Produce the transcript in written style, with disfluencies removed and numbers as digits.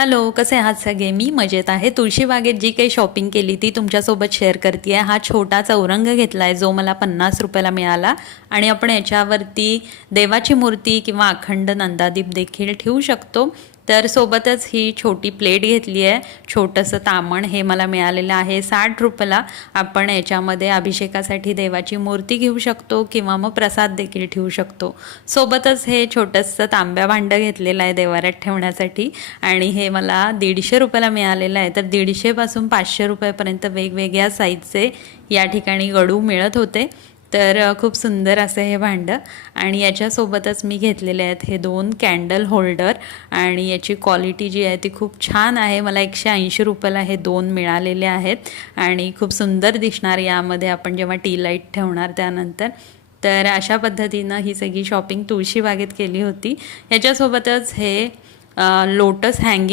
Hello, कसे आहात सगळे? मी मजेत आहे. तुळशीबागेत जी काही शॉपिंग केली ती तुमच्यासोबत शेअर करते आहे. हा छोटा चौरंग घेतला आहे जो मला 50 रुपयाला मिळाला आणि आपण याच्यावरती देवाची मूर्ती किंवा अखंड नंदादीप देखील ठेवू शकतो. तर सोबतच ही छोटी प्लेट घेतली आहे. छोटंसं तामण हे मला मिळालेलं आहे 60 रुपयाला. आपण याच्यामध्ये अभिषेकासाठी देवाची मूर्ती घेऊ शकतो किंवा मग प्रसाद देखील ठेवू शकतो. सोबतच हे छोटंसं तांब्या भांडं घेतलेलं आहे देवाऱ्यात ठेवण्यासाठी आणि हे मला 150 रुपयाला मिळालेलं आहे. तर 150पासून 500 रुपयापर्यंत वेगवेगळ्या साईजचे या ठिकाणी गडू मिळत होते. तर खूप सुंदर असं हे भांडं आणि याच्यासोबतच मी घेतलेले आहेत हे 2 कॅन्डल होल्डर आणि याची क्वालिटी जी आहे ती खूप छान आहे. मला 180 रुपयाला हे 2 मिळालेले आहेत आणि खूप सुंदर दिसणार यामध्ये आपण जेव्हा टी लाईट ठेवणार त्यानंतर. तर अशा पद्धतीनं ही सगळी शॉपिंग तुळशीबागेत केली होती. याच्यासोबतच हे लोटस हँगिंग